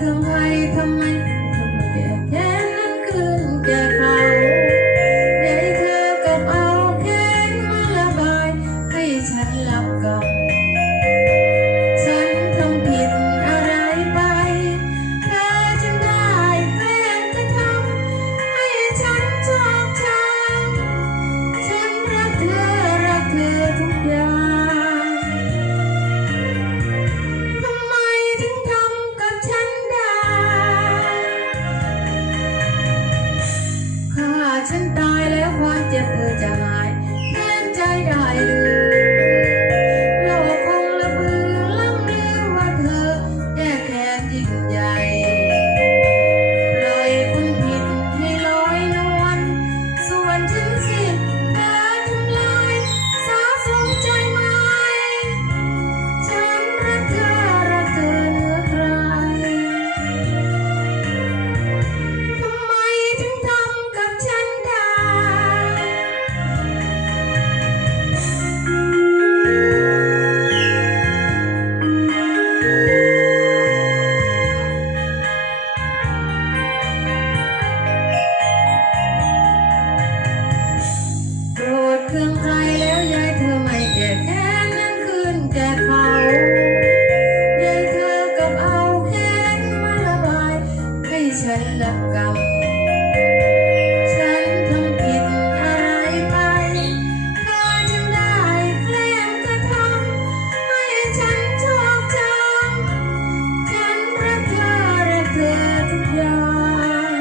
เครื่องไทยทำไม 姐夫叫 ฉันทำผิดอะไไปเธอจึได้แกงกะทำให้ฉันโชคจำฉันรักเธอรักเธอทุกอย่าง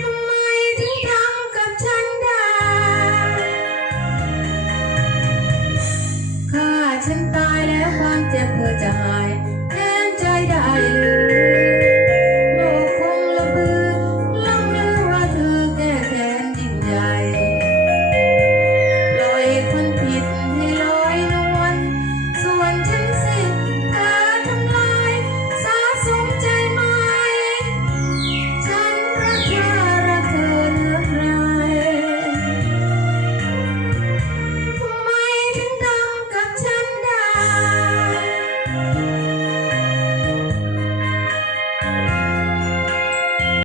ทำไมถึงทำกับฉันได้ฆ่าฉันตายแล้วความเจ็บเธอจะหายแทนใจได้หรือ